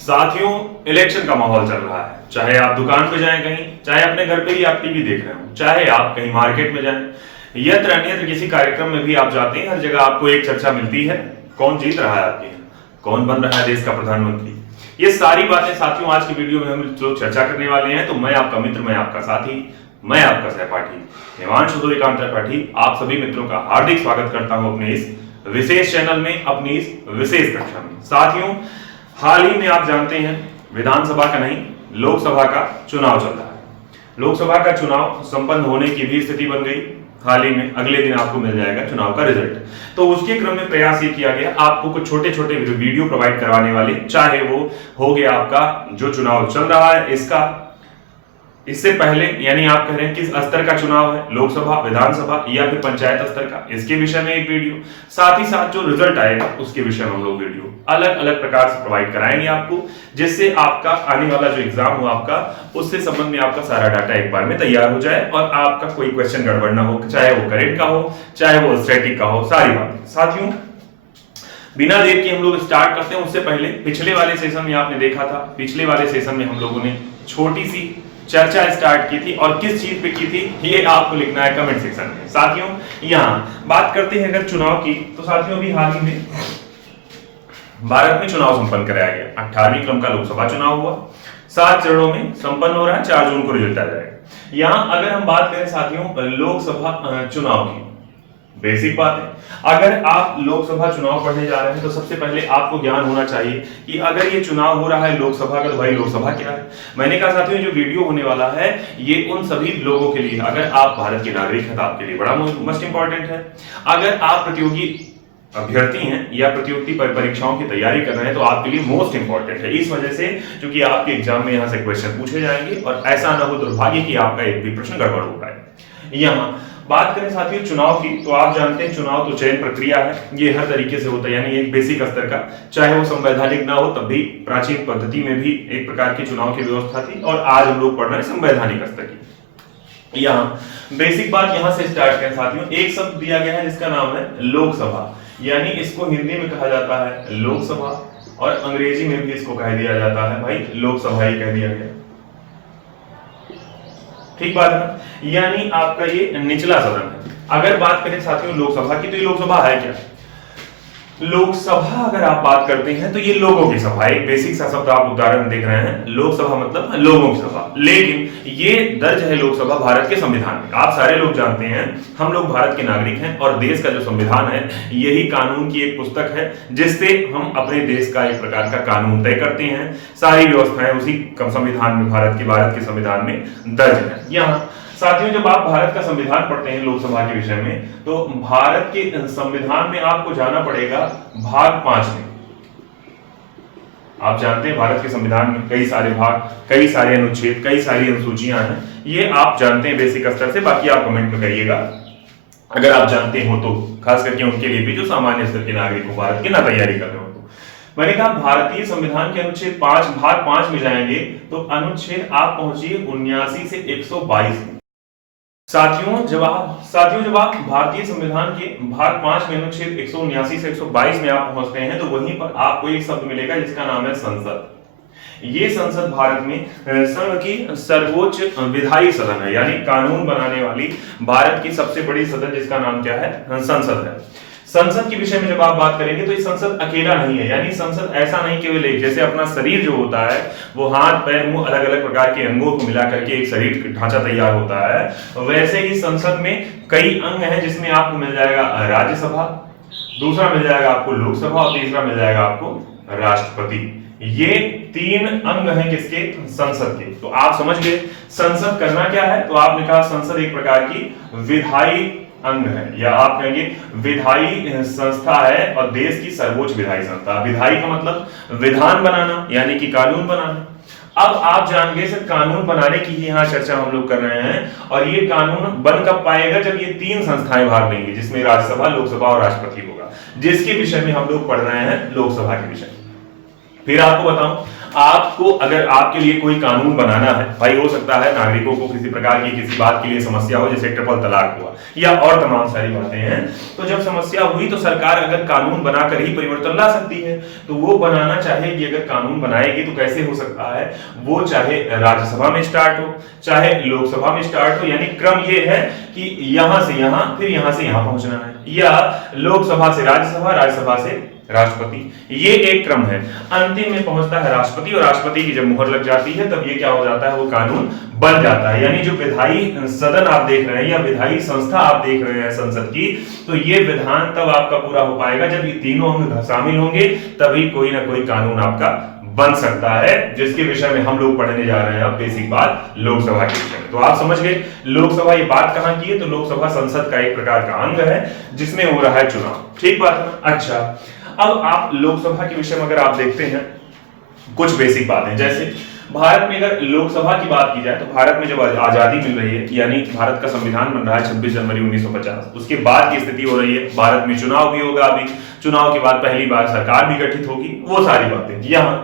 साथियों, इलेक्शन का माहौल चल रहा है। चाहे आप दुकान पे जाएं कहीं, चाहे अपने घर पे ही आप टीवी देख रहे हो, चाहे आप कहीं मार्केट में जाएं, यत्र अन्यत्र किसी कार्यक्रम में भी आप जाते हैं, हर जगह आपको एक चर्चा मिलती है। कौन जीत रहा है आपके यहाँ, कौन बन रहा है देश का प्रधानमंत्री। ये सारी बातें साथियों आज की वीडियो में हम लोग चर्चा करने वाले हैं। तो मैं आपका मित्र, मैं आपका साथी, मैं आपका सहपाठी हिमांशु सूर्यकांत त्रिपाठी आप सभी मित्रों का हार्दिक स्वागत करता हूं अपने इस विशेष चैनल में, अपनी इस विशेष कक्षा में। साथियों, हाल ही में आप जानते हैं विधानसभा का नहीं, लोकसभा का चुनाव चल रहा है। लोकसभा का चुनाव संपन्न होने की भी स्थिति बन गई हाल ही में। अगले दिन आपको मिल जाएगा चुनाव का रिजल्ट। तो उसके क्रम में प्रयास ये किया गया आपको कुछ छोटे छोटे वीडियो प्रोवाइड करवाने वाले, चाहे वो हो गया आपका जो चुनाव चल रहा है इसका, इससे पहले यानी आप कह रहे हैं किस स्तर का चुनाव है, लोकसभा, विधानसभा या फिर पंचायत स्तर का, इसके विषय में एक वीडियो, साथ ही साथ जो रिजल्ट आएगा उसके विषय में हम लोग वीडियो अलग अलग प्रकार से प्रोवाइड कराएंगे आपको, जिससे आपका आने वाला जो एग्जाम हो आपका, उससे संबंध में आपका सारा डाटा एक बार में तैयार हो जाए और आपका कोई क्वेश्चन गड़बड़ ना हो, चाहे वो करेंट का हो, चाहे वो स्टैटिक का हो, सारी बातें। साथियों, बिना देर के हम लोग स्टार्ट करते हैं। उससे पहले पिछले वाले सेशन में आपने देखा था, पिछले वाले सेशन में हम लोगों ने छोटी सी चर्चा स्टार्ट की थी और किस चीज पे की थी ये आपको लिखना है कमेंट सेक्शन में। साथियों, यहाँ बात करते हैं अगर चुनाव की, तो साथियों अभी हाल ही में भारत में चुनाव संपन्न कराया गया। 18वीं क्रम का लोकसभा चुनाव हुआ, 7 चरणों में संपन्न हो रहा है, 4 जून को रिजल्ट आ जाएगा। यहाँ अगर हम बात करें साथियों लोकसभा चुनाव की, बेसिक बात है, अगर आप लोकसभा चुनाव पढ़ने जा रहे हैं तो सबसे पहले आपको ज्ञान होना चाहिए कि अगर ये चुनाव हो रहा है लोकसभा का, तो भाई लोकसभा क्या है। मैंने कहा साथियों जो वीडियो होने वाला है ये उन सभी लोगों के लिए, अगर आप भारत के नागरिक हैं तो आपके लिए बड़ा मोस्ट इंपॉर्टेंट है। अगर आप प्रतियोगी अभ्यर्थी हैं या प्रतियोगी परीक्षाओं की तैयारी कर रहे हैं तो आपके लिए मोस्ट इंपॉर्टेंट है। इस वजह से क्योंकि आपके एग्जाम में यहाँ से क्वेश्चन पूछे जाएंगे और ऐसा ना हो दुर्भाग्य कि आपका एक भी प्रश्न गड़बड़ हो पाए। यहाँ बात करें साथियों चुनाव की, तो आप जानते हैं चुनाव तो चयन प्रक्रिया है, ये हर तरीके से होता है, यानी एक बेसिक स्तर का, चाहे वो संवैधानिक ना हो तब भी प्राचीन पद्धति में भी एक प्रकार की चुनाव की व्यवस्था थी और आज हम लोग पढ़ रहे हैं संवैधानिक स्तर की। यहाँ बेसिक बात यहाँ से स्टार्ट करें साथियों, एक शब्द दिया गया है जिसका नाम है लोकसभा, यानी इसको हिंदी में कहा जाता है लोकसभा और अंग्रेजी में भी इसको कह दिया जाता है भाई लोकसभा ही कह दिया गया। ठीक बात है, यानी आपका ये निचला सदन है। अगर बात करें साथियों लोकसभा की, तो ये लोकसभा है क्या? लोकसभा अगर आप बात करते हैं तो ये लोगों की सभा, एक बेसिक सा शब्द आप उदाहरण देख रहे हैं, लोकसभा मतलब लोगों की सभा। लेकिन ये दर्ज है लोकसभा भारत के संविधान में। आप सारे लोग जानते हैं हम लोग भारत के नागरिक हैं और देश का जो संविधान है यही कानून की एक पुस्तक है जिससे हम अपने देश का एक प्रकार का कानून तय करते हैं। सारी व्यवस्थाएं उसी संविधान में, भारत के संविधान में दर्ज है। यहाँ साथियों जब आप भारत का संविधान पढ़ते हैं लोकसभा के विषय में, तो भारत के संविधान में आपको जाना पड़ेगा भाग 5 में। आप जानते हैं भारत के संविधान में कई सारे भाग, कई सारे अनुच्छेद, कई सारी अनुसूचियां हैं, ये आप जानते हैं बेसिक स्तर से। बाकी आप कमेंट में कहिएगा अगर आप जानते हो तो, खास करके उनके लिए भी जो सामान्य स्तर के नागरिक हो, भारत की ना तैयारी कर रहे हो। मैंने कहा भारतीय संविधान के अनुच्छेद 5 भाग 5 में जाएंगे तो अनुच्छेद आप पहुंचिए 79 से 122 में। साथियों जब आप भारतीय संविधान के भाग 5 में अनुच्छेद 179 से 122 में आप पहुंचते हैं तो वहीं पर आपको एक शब्द मिलेगा जिसका नाम है संसद। ये संसद भारत में संघ की सर्वोच्च विधायी सदन है, यानी कानून बनाने वाली भारत की सबसे बड़ी सदन जिसका नाम क्या है, संसद है। संसद के विषय में जब आप बात करेंगे तो ये संसद अकेला नहीं है, यानी संसद ऐसा नहीं केवल एक, जैसे अपना शरीर जो होता है वो हाथ पैर मुंह अलग अलग प्रकार के अंगों को मिला करके एक शरीर ढांचा तैयार होता है, वैसे ही संसद में कई अंग हैं जिसमें आपको मिल जाएगा राज्यसभा, दूसरा मिल जाएगा आपको लोकसभा और तीसरा मिल जाएगा आपको राष्ट्रपति। ये 3 अंग हैं किसके, संसद के। तो आप समझ गए संसद करना क्या है, तो आपने कहा संसद एक प्रकार की विधायी अंग है, या आप कहेंगे विधायी संस्था है और देश की सर्वोच्च विधायी संस्था। विधायी का मतलब विधान बनाना, यानी कि कानून बनाना। अब आप जान गए सर कानून बनाने की ही यहाँ चर्चा हम लोग कर रहे हैं, और ये कानून बन कब पाएगा, जब ये 3 संस्थाएं भाग लेंगी, जिसमें राज्यसभा, लोकसभा और राष्ट्रपति होगा, जिसके विषय में हम लोग पढ़ रहे हैं लोकसभा के विषय। फिर आपको बताऊं, आपको अगर आपके लिए कोई कानून बनाना है, भाई हो सकता है नागरिकों को किसी प्रकार की किसी बात के लिए समस्या हो, जैसे ट्रिपल तलाक हुआ या और तमाम सारी बातें हैं, तो जब समस्या हुई तो सरकार अगर कानून बनाकर ही परिवर्तन ला सकती है। तो वो बनाना चाहेगी, अगर कानून बनाएगी तो कैसे हो सकता है, वो चाहे राज्यसभा में स्टार्ट हो चाहे लोकसभा में स्टार्ट हो, यानी क्रम ये है कि यहां से यहां फिर यहां से यहां पहुंचना है, या लोकसभा से राज्यसभा, राज्यसभा से राष्ट्रपति, ये एक क्रम है। अंतिम में पहुंचता है राष्ट्रपति, और राष्ट्रपति की जब मुहर लग जाती है तब ये क्या हो जाता है, वो कानून बन जाता है। यानी जो विधायी सदन आप देख रहे हैं या विधायी संस्था आप देख रहे हैं संसद की, तो ये विधान तब आपका पूरा हो पाएगा जब ये तीनों अंग शामिल होंगे, तभी कोई ना कोई कानून आपका बन सकता है, जिसके विषय में हम लोग पढ़ने जा रहे हैं अब बेसिक बात लोकसभा के विषय में। तो आप समझ गए लोकसभा ये बात कहां की है, तो लोकसभा संसद का एक प्रकार का अंग है जिसमें हो रहा है चुनाव, ठीक बात है ना। अच्छा, अब आप लोकसभा के विषय में अगर आप देखते हैं कुछ बेसिक बातें, जैसे भारत में अगर लोकसभा की बात की जाए तो भारत में जब आजादी मिल रही है, यानी भारत का संविधान बन रहा है 26 जनवरी 1950, उसके बाद की स्थिति हो रही है, भारत में चुनाव भी होगा, अभी चुनाव के बाद पहली बार सरकार भी गठित होगी, वो सारी बातें। यहां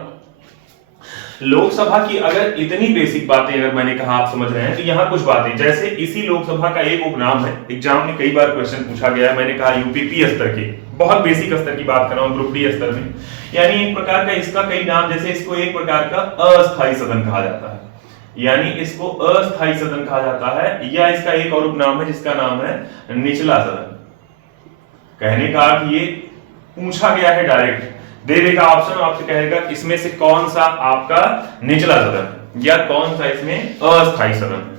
लोकसभा की अगर इतनी बेसिक बातें अगर मैंने कहा आप समझ रहे हैं, तो यहाँ कुछ बातें, जैसे इसी लोकसभा का एक उपनाम है, एग्जाम में कई बार क्वेश्चन पूछा गया है, मैंने कहा यूपीपी स्तर के, बहुत बेसिक स्तर की बात कर रहा हूं, ग्रुप डी स्तर में, यानी एक प्रकार का इसका कई नाम, जैसे इसको एक प्रकार का अस्थायी सदन कहा जाता है, यानी इसको अस्थायी सदन कहा जाता है, या इसका एक और उपनाम है जिसका नाम है निचला सदन। कहने का अर्थ ये पूछा गया है डायरेक्ट, दे देगा ऑप्शन, आपसे कहेगा इसमें से कौन सा आपका निचला सदन या कौन सा इसमें अस्थायी सदन है।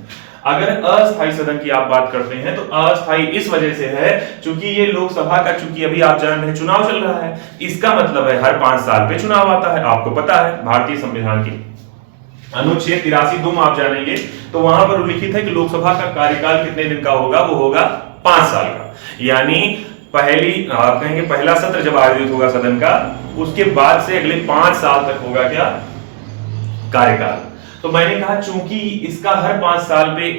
अगर अस्थायी सदन की आप बात करते हैं तो अस्थायी इस वजह से है क्योंकि ये लोकसभा का, चूंकि अभी आप जान रहे हैं चुनाव चल रहा है, इसका मतलब है हर 5 साल पे चुनाव आता है। आपको पता है भारतीय संविधान की अनुच्छेद 83(2) आप जानेंगे तो वहां पर उल्लिखित है कि लोकसभा का कार्यकाल कितने दिन का होगा, वो होगा 5 साल का। यानी आप कहेंगे पहला सत्र जब आयोजित होगा सदन का, उसके बाद से अगले 5 साल तक होगा क्या, कार्यकाल। तो मैंने कहा चूंकि इसका हर 5 साल पे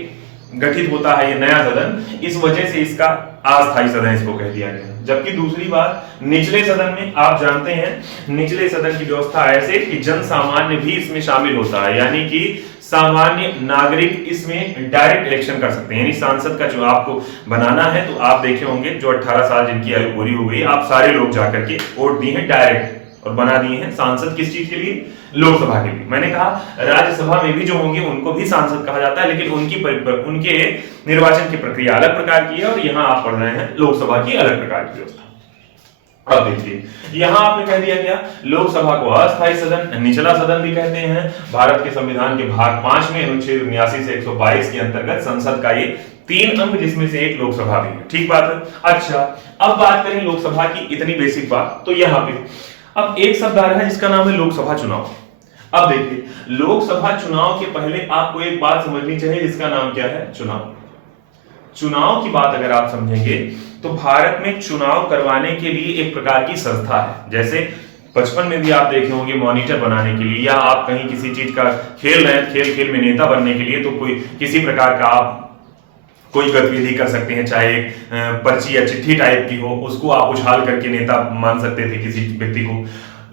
गठित होता है ये नया सदन, इस वजह से इसका अस्थायी सदन इसको कह दिया गया। जबकि दूसरी बात, निचले सदन में आप जानते हैं निचले सदन की व्यवस्था ऐसे कि जन सामान्य भी इसमें शामिल होता है, यानी कि सामान्य नागरिक इसमें डायरेक्ट इलेक्शन कर सकते हैं। यानी सांसद का जो आपको बनाना है, तो आप देखे होंगे जो 18 साल जिनकी आयु पूरी हो गई, आप सारे लोग जाकर के वोट दिए हैं डायरेक्ट और बना दिए हैं सांसद, किस चीज के लिए, लोकसभा के लिए। मैंने कहा राज्यसभा में भी जो होंगे उनको भी सांसद कहा जाता है, लेकिन उनके निर्वाचन की प्रक्रिया अलग प्रकार की है, और यहाँ आप पढ़ रहे हैं लोकसभा की अलग प्रकार की व्यवस्था। अब देखिए यहां आपने कह दिया गया लोकसभा को अस्थायी सदन, निचला सदन भी कहते हैं। भारत के संविधान के भाग 5 में अनुच्छेद 79 से 122 के अंतर्गत संसद का ये 3 अंग, जिसमें से एक लोकसभा भी है, ठीक बात है। अच्छा, अब बात करें लोकसभा की इतनी बेसिक बात, तो यहाँ पे अब एक शब्द आ रहा है जिसका नाम है लोकसभा चुनाव। अब देखिए लोकसभा चुनाव के पहले आपको एक बात समझनी चाहिए जिसका नाम क्या है, चुनाव। चुनाव की बात अगर आप समझेंगे तो भारत में चुनाव करवाने के लिए एक प्रकार की संस्था है, जैसे बचपन में भी आप देखे होंगे मॉनिटर बनाने के लिए, या आप कहीं किसी चीज का खेल रहे हैं, खेल में नेता बनने के लिए, तो कोई किसी प्रकार का आप कोई गतिविधि कर सकते हैं, चाहे पर्ची या चिट्ठी टाइप की हो, उसको आप उछाल करके नेता मान सकते थे किसी व्यक्ति को।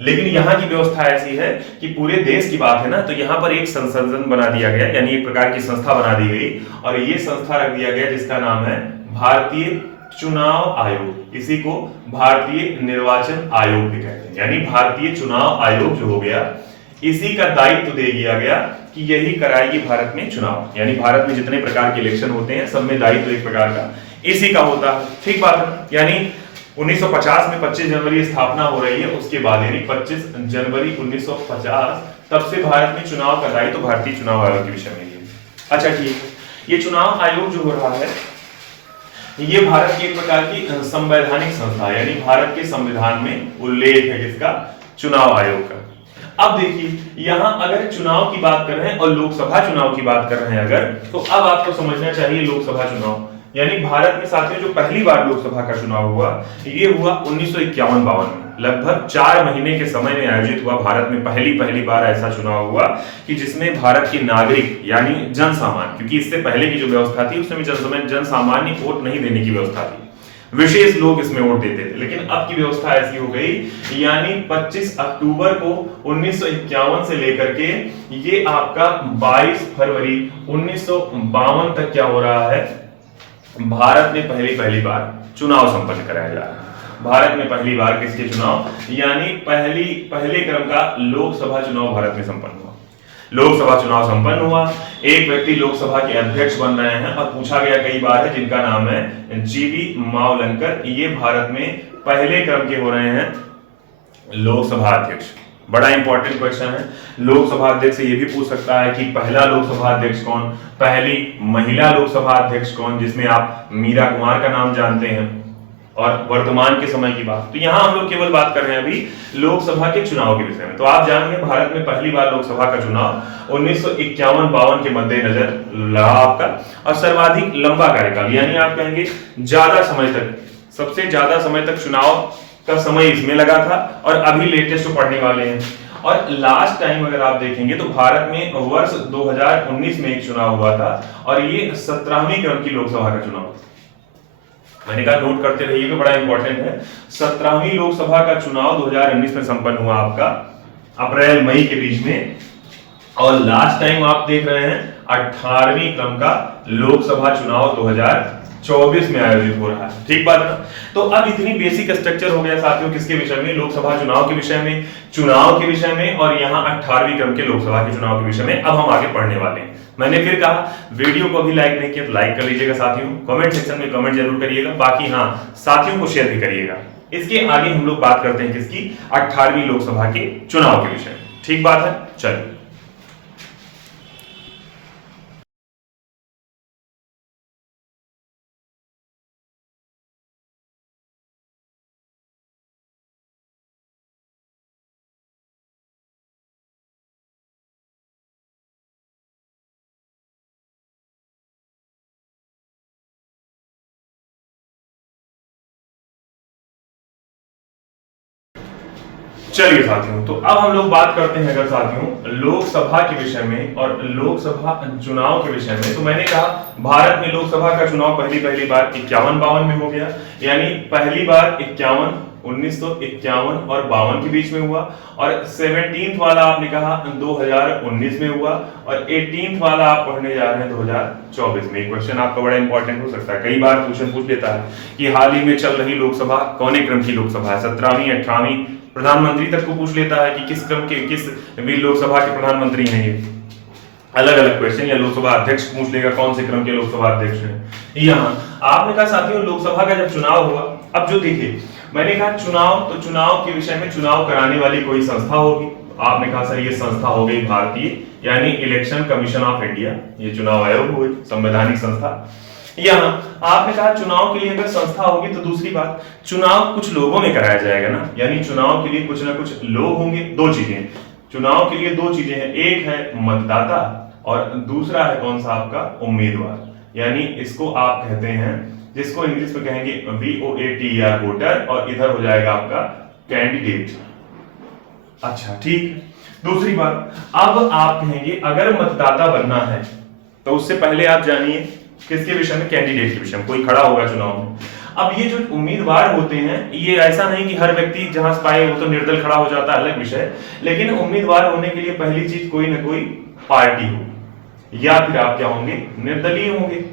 लेकिन यहाँ की व्यवस्था ऐसी है कि पूरे देश की बात है ना, तो यहाँ पर एक संसद बना दिया गया, यानी एक प्रकार की संस्था बना दी गई, और ये संस्था रख दिया गया जिसका नाम है भारतीय चुनाव आयोग। इसी को भारतीय निर्वाचन आयोग भी कहते हैं, यानी भारतीय चुनाव आयोग जो हो गया, इसी का दायित्व दे दिया गया कि यही कराएगी भारत में चुनाव। यानी भारत में जितने प्रकार के इलेक्शन होते हैं सब में दायित्व एक प्रकार का इसी का होता है, ठीक बात है। यानी 1950 में 25 जनवरी स्थापना हो रही है, उसके बाद यानी 25 जनवरी 1950 तब से भारत में चुनाव का दायित्व भारतीय चुनाव आयोग के विषय में है। अच्छा ठीक, ये चुनाव आयोग जो हो रहा है ये भारत की एक प्रकार की संवैधानिक संस्था है, यानी भारत के संविधान में उल्लेख है किसका, चुनाव आयोग का। अब देखिए यहां अगर चुनाव की बात कर रहे हैं और लोकसभा चुनाव की बात कर रहे हैं अगर, तो अब आपको समझना चाहिए लोकसभा चुनाव, यानी भारत में साथियों जो पहली बार लोकसभा का चुनाव हुआ ये हुआ 1951-52 में, लगभग 4 महीने के समय में आयोजित हुआ। भारत में पहली बार ऐसा चुनाव हुआ कि जिसमें भारत के नागरिक यानी जन सामान्य, क्योंकि इससे पहले की जो व्यवस्था थी उसमें जन सामान्य वोट नहीं देने की व्यवस्था थी, विशेष लोग इसमें वोट देते थे। लेकिन अब की व्यवस्था ऐसी हो गई, यानी 25 अक्टूबर को 1951 से लेकर के ये आपका 22 फरवरी 1952 तक क्या हो रहा है, भारत में पहली बार चुनाव संपन्न कराया जा रहा है। भारत में पहली बार किसके चुनाव, यानी पहले क्रम का लोकसभा चुनाव भारत में संपन्न हुआ। लोकसभा चुनाव संपन्न हुआ, एक व्यक्ति लोकसभा के अध्यक्ष बन रहे हैं और पूछा गया कई बार है, जिनका नाम है जीवी मावलंकर। ये भारत में पहले क्रम के हो रहे हैं लोकसभा अध्यक्ष। बड़ा इंपॉर्टेंट क्वेश्चन है। लोकसभा अध्यक्ष से ये भी पूछ सकता है कि पहला लोकसभा अध्यक्ष कौन, पहली महिला लोकसभा अध्यक्ष कौन, जिसमें आप मीरा कुमार का नाम जानते हैं, और वर्तमान के समय की बात। तो यहां हम लोग केवल बात कर रहे हैं अभी लोकसभा के चुनाव के विषय में। तो आप जानेंगे भारत में पहली बार लोकसभा का चुनाव 1951-52 के मद्देनजर लड़ा आपका, और सर्वाधिक लंबा कार्यकाल, यानी आप कहेंगे ज्यादा समय तक, सबसे ज्यादा समय तक चुनाव का समय इसमें लगा था। और अभी लेटेस्ट पढ़ने वाले हैं। और लास्ट टाइम अगर आप देखेंगे तो भारत में वर्ष 2019 में एक चुनाव हुआ था, और ये 17वीं क्रम की लोकसभा का चुनाव। मैंने कहा नोट करते रहिएगा, बड़ा इंपॉर्टेंट है। 17वीं लोकसभा का चुनाव 2019 में संपन्न हुआ आपका अप्रैल मई के बीच में, और लास्ट टाइम आप देख रहे हैं 18वीं क्रम का लोकसभा चुनाव 2024 में आयोजित हो रहा है। ठीक बात है ना। तो अब इतनी बेसिक स्ट्रक्चर हो गया साथियों किसके विषय में, लोकसभा चुनाव के विषय में, चुनाव के विषय में, और यहाँ 18वीं क्रम के लोकसभा के चुनाव के विषय में। अब हम आगे पढ़ने वाले हैं। मैंने फिर कहा वीडियो को अभी लाइक नहीं किया तो लाइक कर लीजिएगा साथियों, कमेंट सेक्शन में कमेंट जरूर करिएगा, बाकी हाँ साथियों को शेयर भी करिएगा। इसके आगे हम लोग बात करते हैं किसकी, 18वीं लोकसभा के चुनाव के विषय में। ठीक बात है, चलिए। चलिए साथियों, तो अब हम लोग बात करते हैं अगर साथियों लोकसभा के विषय में और लोकसभा चुनाव के विषय में। तो मैंने कहा भारत में लोकसभा का चुनाव पहली बार 51-52 में हो गया, यानी पहली बार 1951 और 52 के बीच में हुआ, और 17th वाला आपने कहा 2019 में हुआ, और 18th वाला आप पढ़ने जा रहे हैं 2024 में। क्वेश्चन आपका बड़ा इंपॉर्टेंट हो सकता है, कई बार क्वेश्चन पूछ लेता है कि हाल ही में चल रही लोकसभा कौने क्रम की लोकसभा है, 17वीं 18वीं, प्रधानमंत्री तक को पूछ लेता है कि किस क्रम के, किस भी लोकसभा के प्रधानमंत्री हैं ये, अलग अलग क्वेश्चन। या लोकसभा अध्यक्ष पूछ लेगा कौन से क्रम के लोकसभा अध्यक्ष हैं। यहाँ आपने कहा साथियों लोकसभा का जब चुनाव हुआ, अब जो देखिए मैंने कहा चुनाव, तो चुनाव के विषय में चुनाव कराने वाली कोई संस्था होगी। आपने कहा सर ये संस्था हो गई भारतीय, यानी इलेक्शन कमीशन ऑफ इंडिया, ये चुनाव आयोग हुई, संवैधानिक संस्था। यहाँ आपने कहा चुनाव के लिए अगर संस्था होगी तो दूसरी बात, चुनाव कुछ लोगों में कराया जाएगा ना, यानी चुनाव के लिए कुछ ना कुछ लोग होंगे। दो चीजें चुनाव के लिए, दो चीजें हैं, एक है मतदाता और दूसरा है कौन सा आपका उम्मीदवार, यानी इसको आप कहते हैं, जिसको इंग्लिश में कहेंगे VOATER वोटर, और इधर हो जाएगा आपका कैंडिडेट। अच्छा ठीक। दूसरी बात, अब आप कहेंगे अगर मतदाता बनना है तो उससे पहले आप जानिए किसके विषय में, कैंडिडेट के विषय में, कोई खड़ा होगा चुनाव में। अब ये जो उम्मीदवार होते हैं, ये ऐसा नहीं कि हर व्यक्ति जहां पाए वो तो निर्दल खड़ा हो जाता है, अलग विषय। लेकिन उम्मीदवार होने के लिए पहली चीज कोई ना कोई पार्टी हो, या फिर आप क्या होंगे, निर्दलीय होंगे।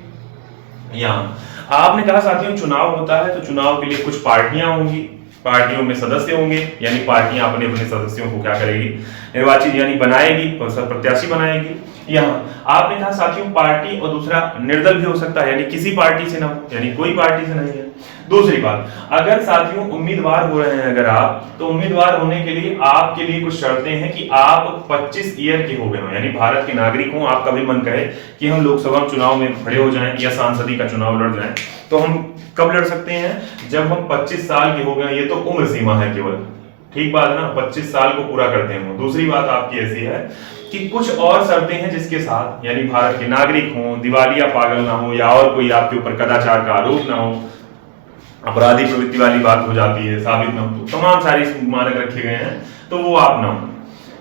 यहाँ आपने कहा साथियों चुनाव होता है तो चुनाव के लिए कुछ पार्टियां होंगी, पार्टियों में सदस्य होंगे, यानी पार्टियां अपने अपने सदस्यों को क्या करेगी, निर्वाचित यानी बनाएगी और प्रत्याशी बनाएगी। यहाँ आपने कहा साथियों पार्टी, और दूसरा निर्दल भी हो सकता है, यानी किसी पार्टी से ना हो, यानी कोई पार्टी से नहीं है। दूसरी बात, अगर साथियों उम्मीदवार हो रहे हैं अगर आप, तो उम्मीदवार होने के लिए आपके लिए कुछ शर्तें हैं कि आप 25 ईयर के हो गए हो, यानी भारत के नागरिक हो। आपका भी मन कहे कि हम लोकसभा चुनाव में खड़े हो जाएं या सांसदी का चुनाव लड़ जाएं, तो हम कब लड़ सकते हैं, जब हम 25 साल के हो गए। ये तो उम्र सीमा है केवल, ठीक बात है ना, 25 साल को पूरा करते हैं। दूसरी बात आपकी ऐसी है कि कुछ और शर्तें हैं जिसके साथ, यानी भारत के नागरिक हो, दिवालिया पागल ना हो, या और कोई आपके ऊपर कदाचार का आरोप ना हो, अपराधी प्रवृत्ति वाली बात हो जाती है, साबित ना हो, तो तमाम सारी मानक रखे गए हैं, तो वो आप ना हो।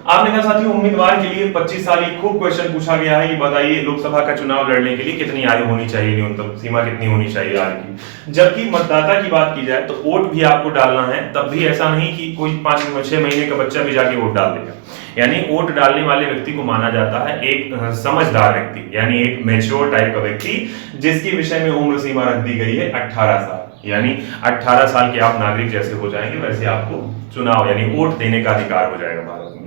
आपने कहा साथियों उम्मीदवार के लिए 25 साल की खूब क्वेश्चन पूछा गया है, ये बताइए लोकसभा का चुनाव लड़ने के लिए कितनी आयु होनी चाहिए, न्यूनतम सीमा कितनी होनी चाहिए आयु की। जबकि मतदाता की बात की जाए तो वोट भी आपको डालना है, तब भी ऐसा नहीं कि कोई 5-6 महीने का बच्चा भी जाके वोट डाल देगा। यानी वोट डालने वाले व्यक्ति को माना जाता है एक समझदार व्यक्ति, यानी एक मैच्योर टाइप का व्यक्ति, जिसके विषय में उम्र सीमा रख दी गई है 18 साल। यानी 18 साल के आप नागरिक जैसे हो जाएंगे वैसे आपको चुनाव यानी वोट देने का अधिकार हो जाएगा भारत में।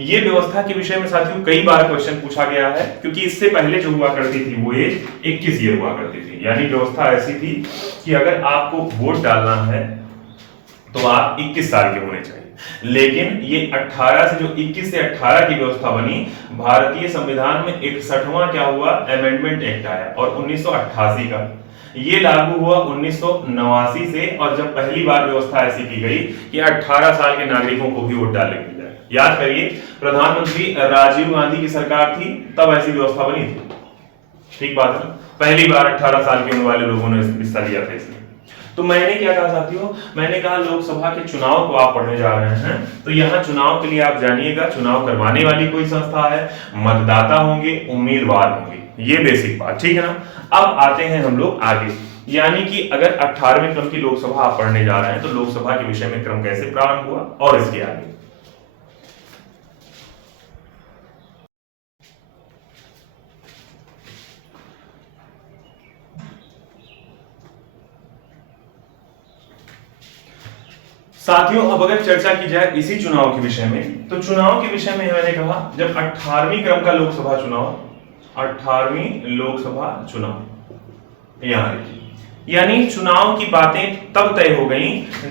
ये व्यवस्था के विषय में साथियों कई बार क्वेश्चन पूछा गया है, क्योंकि इससे पहले जो हुआ करती थी वो एज 21 ईयर हुआ करती थी। यानी व्यवस्था ऐसी थी कि अगर आपको वोट डालना है तो आप 21 साल के होने चाहिए। लेकिन ये 18 से जो 21 से 18 की व्यवस्था बनी, भारतीय संविधान में 61वां क्या हुआ, अमेंडमेंट एक्ट आया और 1988 का ये लागू हुआ 1989 से। और जब पहली बार व्यवस्था ऐसी की गई कि 18 साल के नागरिकों को भी वोट डालने की जाए। याद करिए प्रधानमंत्री राजीव गांधी की सरकार थी तब ऐसी व्यवस्था बनी थी। ठीक बात है, पहली बार 18 साल के होने वाले लोगों ने हिस्सा लिया था इसमें। तो मैंने क्या कहा साथियों, मैंने कहा लोकसभा के चुनाव को आप पढ़ने जा रहे हैं तो यहाँ चुनाव के लिए आप जानिएगा चुनाव करवाने वाली कोई संस्था है, मतदाता होंगे, उम्मीदवार होंगे, ये बेसिक बात, ठीक है ना। अब आते हैं हम लोग आगे, यानी कि अगर 18वें क्रम की लोकसभा आप पढ़ने जा रहे हैं तो लोकसभा के विषय में क्रम कैसे प्रारंभ हुआ और इसके आगे। साथियों अब अगर चर्चा की जाए इसी चुनाव के विषय में, तो चुनाव के विषय में मैंने कहा जब 18वीं क्रम का लोकसभा चुनाव, 18वीं लोकसभा चुनाव यहां लिखी, यानी चुनाव की बातें तब तय हो गई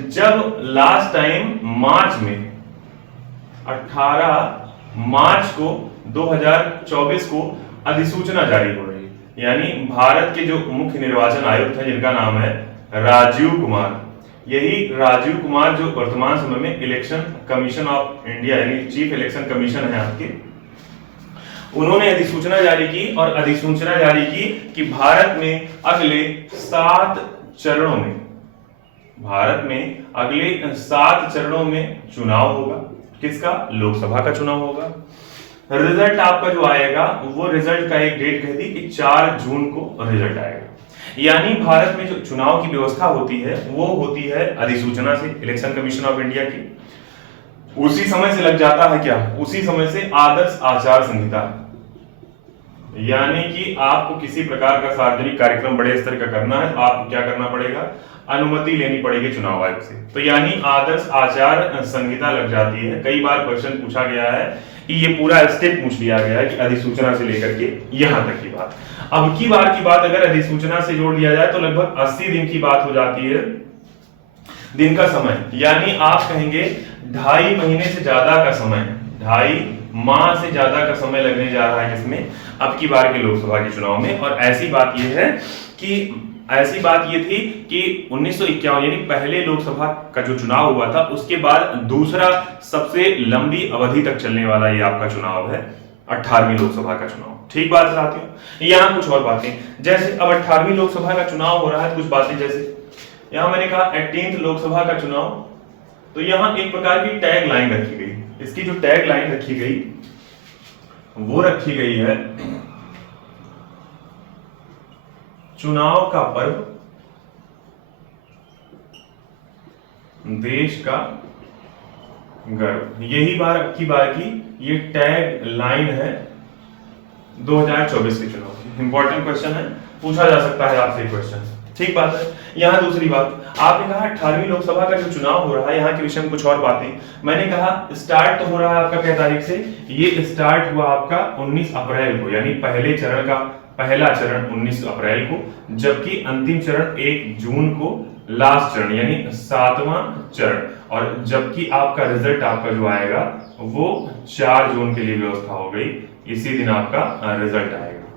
जब लास्ट टाइम मार्च में 18 मार्च को 2024 को अधिसूचना जारी हो रही है। यानी भारत के जो मुख्य निर्वाचन आयुक्त हैं जिनका नाम है राजीव कुमार, यही राजीव कुमार जो वर्तमान समय में इलेक्शन कमीशन ऑफ इंडिया यानी चीफ इलेक्शन कमीशन है आपके, उन्होंने अधिसूचना जारी की और अधिसूचना जारी की कि भारत में अगले 7 चरणों में, भारत में अगले 7 चरणों में चुनाव होगा। किसका, लोकसभा का चुनाव होगा। रिजल्ट आपका जो आएगा वो रिजल्ट का एक डेट कह दी कि 4 जून को रिजल्ट आएगा। यानी भारत में जो चुनाव की व्यवस्था होती है वो होती है अधिसूचना से, इलेक्शन कमीशन ऑफ इंडिया की, उसी समय से लग जाता है क्या, उसी समय से आदर्श आचार संहिता। यानी कि आपको किसी प्रकार का सार्वजनिक कार्यक्रम बड़े स्तर का करना है तो आपको क्या करना पड़ेगा, अनुमति लेनी पड़ेगी चुनाव आयोग से। तो यानी आदर्श आचार संहिता लग जाती है। कई बार क्वेश्चन पूछा गया है कि ये पूरा स्टेप पूछ लिया गया है कि अधिसूचना से लेकर के यहां तक की बात। अब की बार की बात अगर अधिसूचना से जोड़ दिया जाए तो लगभग 80 दिन की बात हो जाती है, दिन का समय। यानी आप कहेंगे 2.5 महीने से ज्यादा का समय, 2.5 माह से ज्यादा का समय लगने जा रहा है किसमें, अब की बार के लोकसभा के चुनाव में। और ऐसी बात यह है कि ऐसी बात ये थी कि 1951 यानी पहले लोकसभा का जो चुनाव हुआ था उसके बाद दूसरा सबसे लंबी अवधि तक चलने वाला ये आपका चुनाव है 18वीं लोकसभा का चुनाव। ठीक बात है साथियों। यहाँ कुछ और बातें, जैसे अब 18वीं लोकसभा का चुनाव हो रहा है, कुछ बातें जैसे यहाँ मैंने कहा 18th लोकसभा का चुनाव, तो यहाँ एक प्रकार की टैग लाइन रखी गई। इसकी जो टैग लाइन रखी गई वो रखी गई है चुनाव का पर्व, देश का गर्व। यही की बार की ये टैग लाइन है 2024 के चुनाव की। इंपॉर्टेंट क्वेश्चन है, पूछा जा सकता है आपसे क्वेश्चन। ठीक बात है। यहाँ दूसरी बात, आपने कहा 18वीं लोकसभा का जो चुनाव हो रहा है यहाँ के विषय में कुछ और बातें। मैंने कहा स्टार्ट तो हो रहा है आपका क्या तारीख से, ये स्टार्ट हुआ आपका 19 अप्रैल को, यानी पहले चरण का पहला चरण 19 अप्रैल को, जबकि अंतिम चरण 1 जून को, लास्ट चरण यानी 7वां चरण, और जबकि आपका रिजल्ट आपका जो आएगा वो 4 जून के लिए व्यवस्था हो गई, इसी दिन आपका रिजल्ट आएगा।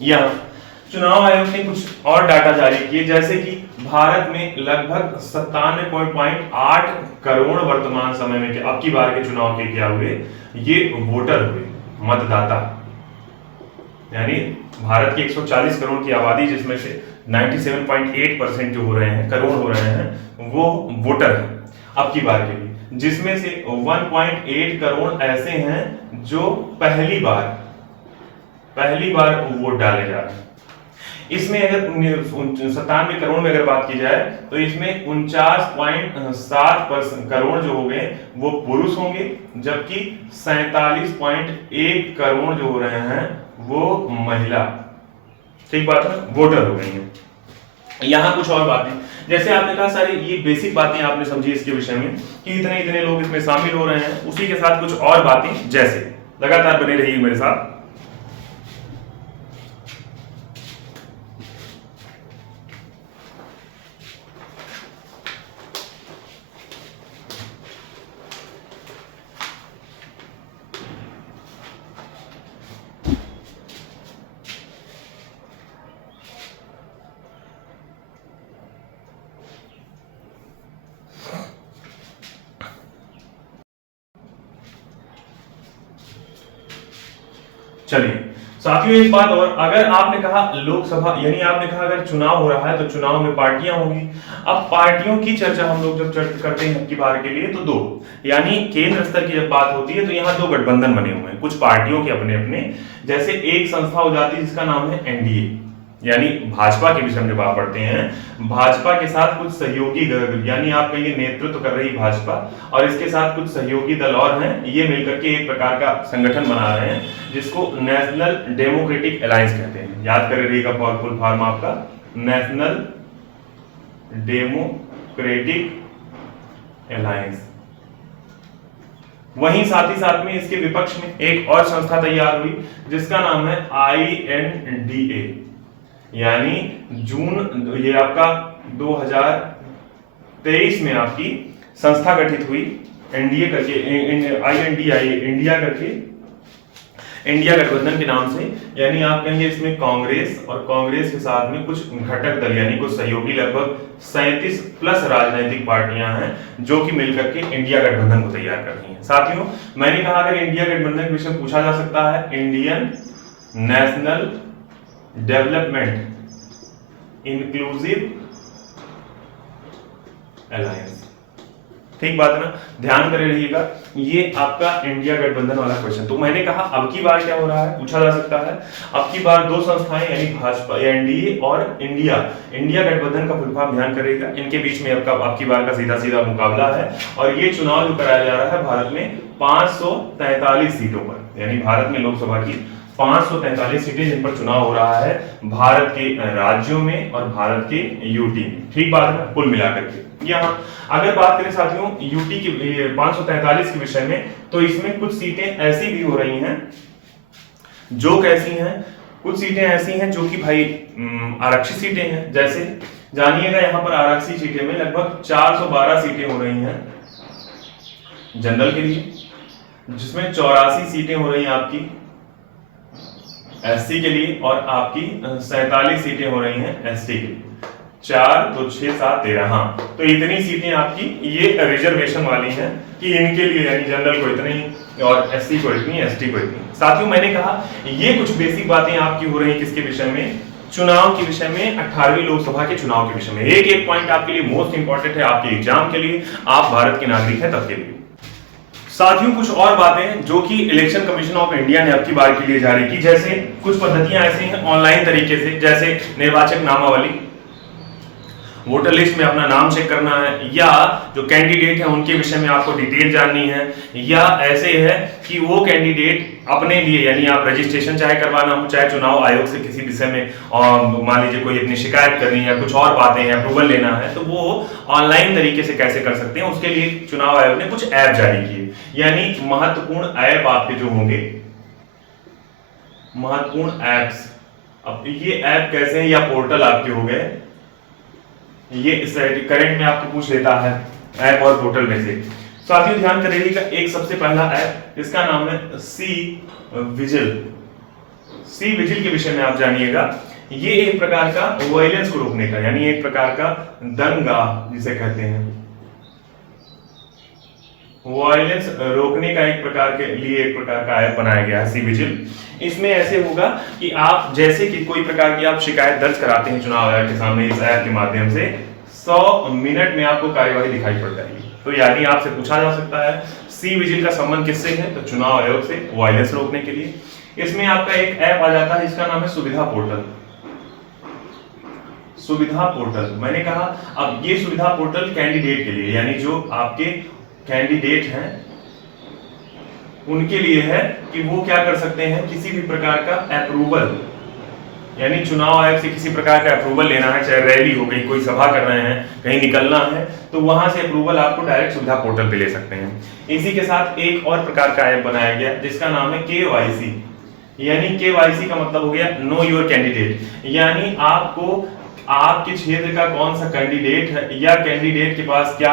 यहाँ चुनाव आयोग ने कुछ और डाटा जारी किए, जैसे कि भारत में लगभग 97.8 करोड़ वर्तमान समय में अब की बार के चुनाव के क्या हुए, ये वोटर हुए, मतदाता। यानी भारत की 140 करोड़ की आबादी जिसमें से 97.8% जो हो रहे हैं, करोड़ हो रहे हैं, वो वोटर हैं अब की बार के लिए। जिसमें से 1.8 करोड़ ऐसे हैं जो पहली बार वोट डाले जा रहे हैं। इसमें अगर 97 करोड़ में अगर बात की जाए तो इसमें 49.7 करोड़ जो हो गए वो पुरुष होंगे, जबकि 47.1 करोड़ जो हो रहे हैं वो महिला, ठीक बात है, वोटर हो गई हैं। यहाँ कुछ और बातें, जैसे आपने कहा सारी ये बेसिक बातें आपने समझी इसके विषय में कि इतने इतने लोग इसमें शामिल हो रहे हैं, उसी के साथ कुछ और बातें, जैसे लगातार बने रहिए मेरे साथ। चलिए साथियों, एक बात और, अगर आपने कहा लोकसभा यानी आपने कहा अगर चुनाव हो रहा है तो चुनाव में पार्टियां होंगी। अब पार्टियों की चर्चा हम लोग जब करते हैं की बार के लिए तो दो, यानी केंद्र स्तर की जब बात होती है तो यहाँ दो गठबंधन बने हुए हैं कुछ पार्टियों के अपने अपने। जैसे एक संस्था हो जाती है जिसका नाम है एनडीए, यानी भाजपा के विषय में जब आप पढ़ते हैं, भाजपा के साथ कुछ सहयोगी यानी आप कहिए नेतृत्व कर रही भाजपा और इसके साथ कुछ सहयोगी दल और हैं, ये मिलकर के एक प्रकार का संगठन बना रहे हैं जिसको नेशनल डेमोक्रेटिक अलायंस कहते हैं। याद कर रहिएगा फुल फॉर्म आपका नेशनल डेमोक्रेटिक अलायंस। वहीं साथ ही साथ में इसके विपक्ष में एक और संस्था तैयार हुई जिसका नाम है INDA, यानी जून ये आपका 2023 में आपकी संस्था गठित हुई एनडीए करके, INDA इंडिया करके, इंडिया गठबंधन के नाम से। यानी आप कहेंगे इसमें कांग्रेस और कांग्रेस के साथ में कुछ घटक दल यानी कुछ सहयोगी लगभग 37 प्लस राजनीतिक पार्टियां हैं जो कि मिलकर के इंडिया गठबंधन को तैयार कर रही हैं। साथियों मैंने कहा अगर इंडिया गठबंधन के विषय में पूछा जा सकता है, Indian national development inclusive alliance, ठीक बात है ना, ध्यान करे रहिएगा, ये आपका इंडिया गठबंधन वाला क्वेश्चन। तो मैंने कहा अब की बार क्या हो रहा है, पूछा जा सकता है, अब की बार दो संस्थाएं यानी भाजपा या एनडीए और इंडिया गठबंधन का फुल फॉर्म ध्यान करेगा, इनके बीच में अब की बार का सीधा सीधा मुकाबला है और ये चुनाव जो कराया जा रहा है भारत में 543 सीटों पर, यानी भारत में लोकसभा की 543 सीटें जिन पर चुनाव हो रहा है भारत के राज्यों में और भारत के यूटी में, ठीक बात है ना, कुल मिलाकर के। यहाँ अगर बात करें साथियों यूटी की 543 के विषय में, तो इसमें कुछ सीटें ऐसी भी हो रही हैं जो कैसी हैं, कुछ सीटें ऐसी हैं जो कि भाई आरक्षित सीटें हैं। जैसे जानिएगा यहाँ पर आरक्षित सीटें में लगभग 412 सीटें हो रही हैं जनरल के लिए, जिसमें 84 सीटें हो रही हैं आपकी एससी के लिए और आपकी 47 सीटें हो रही हैं एसटी के लिए। 4 2 6 7 13, हाँ, तो इतनी सीटें आपकी ये रिजर्वेशन वाली हैं कि इनके लिए यानी जनरल को इतनी और एससी को इतनी, एसटी को इतनी। साथियों मैंने कहा ये कुछ बेसिक बातें आपकी हो रही किसके विषय में, चुनाव के विषय में, 18वीं लोकसभा के चुनाव के विषय में। एक एक पॉइंट आपके लिए मोस्ट इंपॉर्टेंट है आपके एग्जाम के लिए, आप भारत के नागरिक हैं तब के लिए। साथियों कुछ और बातें जो कि इलेक्शन कमीशन ऑफ इंडिया ने अब की बार के लिए जारी की, जैसे कुछ पद्धतियां ऐसी हैं ऑनलाइन तरीके से, जैसे निर्वाचक नामावली, वोटर लिस्ट में अपना नाम चेक करना है, या जो कैंडिडेट है उनके विषय में आपको डिटेल जाननी है, या ऐसे है कि वो कैंडिडेट अपने लिए यानी आप रजिस्ट्रेशन चाहे करवाना हो, चाहे चुनाव आयोग से किसी विषय में मान लीजिए कोई अपनी शिकायत करनी है, कुछ और बातें हैं, अप्रूवल लेना है, तो वो ऑनलाइन तरीके से कैसे कर सकते हैं, उसके लिए चुनाव आयोग ने कुछ ऐप जारी किए। यानी महत्वपूर्ण ऐप आपके जो होंगे, महत्वपूर्ण ऐप्स, अब ये ऐप कैसे हैं या पोर्टल आपके हो गए, ये करंट में आपको पूछ लेता है ऐप और पोर्टल में से। साथियों ध्यान करिएगा, एक सबसे पहला ऐप इसका नाम है सी विजिल। सी विजिल के विषय में आप जानिएगा, ये एक प्रकार का वायलेंस को रोकने का यानी एक प्रकार का दंगा जिसे कहते हैं, वायलेंस रोकने का एक प्रकार के लिए एक प्रकार का ऐप बनाया गया है सी विजिल। इसमें ऐसे होगा कि आप जैसे कि कोई प्रकार की आप शिकायत दर्ज कराते हैं चुनाव आयोग के सामने, इस ऐप के माध्यम से 100 मिनट में आपको कार्यवाही दिखाई पड़ जाएगी। तो यानी आपसे पूछा जा सकता है सी विजिल का संबंध किससे है, तो चुनाव आयोग से वायलेंस रोकने के लिए। इसमें आपका एक ऐप आ जाता है, इसका नाम है सुविधा पोर्टल। सुविधा पोर्टल मैंने कहा, अब ये सुविधा पोर्टल कैंडिडेट के लिए, यानी जो आपके कैंडिडेट हैं उनके लिए है कि वो क्या कर सकते हैं, किसी भी प्रकार का अप्रूवल, यानी चुनाव आयोग से किसी प्रकार का अप्रूवल लेना है, चाहे रैली हो गई, कोई सभा कर रहे हैं, कहीं निकलना है, तो वहां से अप्रूवल आपको डायरेक्ट सुविधा पोर्टल पे ले सकते हैं। इसी के साथ एक और प्रकार का ऐप बनाया गया जिसका नाम है KYC, यानी KYC का मतलब हो गया नो योर कैंडिडेट, यानी आपको आपके क्षेत्र का कौन सा कैंडिडेट है या कैंडिडेट के पास क्या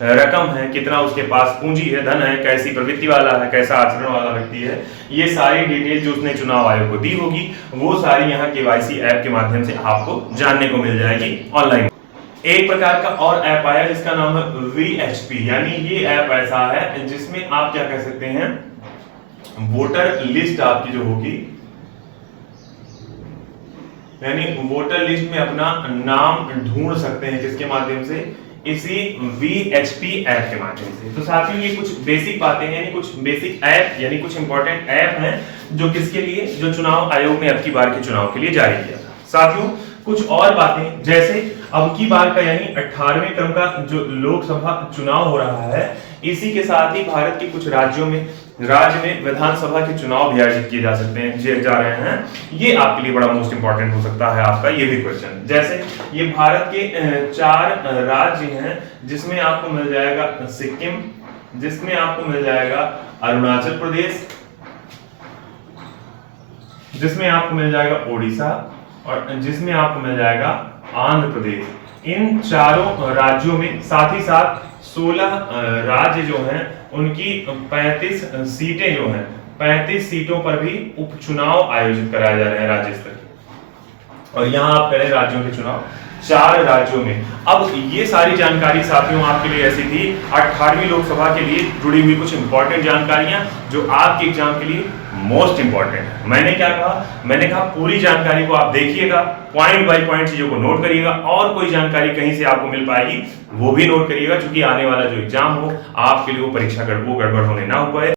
रकम है, कितना उसके पास पूंजी है, धन है, कैसी प्रवृत्ति वाला है, कैसा आचरण वाला व्यक्ति है, ये सारी डिटेल जो उसने चुनाव आयोग को दी होगी वो सारी यहाँ KYC ऐप के माध्यम से आपको जानने को मिल जाएगी ऑनलाइन। एक प्रकार का और ऐप आया जिसका नाम है VHP, यानी ये ऐप ऐसा है जिसमें आप क्या कह सकते हैं, वोटर लिस्ट आपकी जो होगी, यानी वोटर लिस्ट में अपना नाम ढूंढ सकते हैं, किसके माध्यम से, इसी VHP ऐप के माध्यम से। तो साथियों ये कुछ बेसिक बातें हैं, यानी कुछ बेसिक ऐप, यानी कुछ इंपॉर्टेंट ऐप हैं जो किसके लिए, जो चुनाव आयोग ने अब की बार के चुनाव के लिए जारी किया था। साथियों कुछ और बातें, जैसे अब की बार का यानी 18वें क्रम का जो लोकसभा चुनाव हो रहा है, इसी के साथ ही भारत के कुछ राज्यों में, राज्य में विधानसभा के चुनाव भी आयोजित किए जा सकते हैं, जा रहे हैं। ये आपके लिए बड़ा मोस्ट इंपॉर्टेंट हो सकता है आपका ये भी क्वेश्चन। जैसे ये भारत के 4 राज्य हैं जिसमें आपको मिल जाएगा सिक्किम, जिसमें आपको मिल जाएगा अरुणाचल प्रदेश, जिसमें आपको मिल जाएगा ओडिशा और जिसमें आपको मिल जाएगा आंध्र प्रदेश। इन चारों राज्यों में साथ ही साथ 16 राज्य जो हैं उनकी 35 सीटें जो हैं, 35 सीटों पर भी उपचुनाव आयोजित कराए जा रहे हैं राज्य स्तर के। और यहाँ आप करें राज्यों के चुनाव 4 राज्यों में। अब ये सारी जानकारी साथियों आपके लिए ऐसी थी 18वीं लोकसभा के लिए जुड़ी हुई कुछ इंपॉर्टेंट जानकारियां जो आपके एग्जाम के लिए मोस्ट इंपॉर्टेंट है। मैंने क्या कहा, मैंने कहा पूरी जानकारी को आप देखिएगा, पॉइंट बाय पॉइंट चीजों को नोट करिएगा, और कोई जानकारी कहीं से आपको मिल पाएगी वो भी नोट करिएगा, क्योंकि आने वाला जो एग्जाम हो आपके लिए वो परीक्षा गड़बड़ होने ना हो पाए।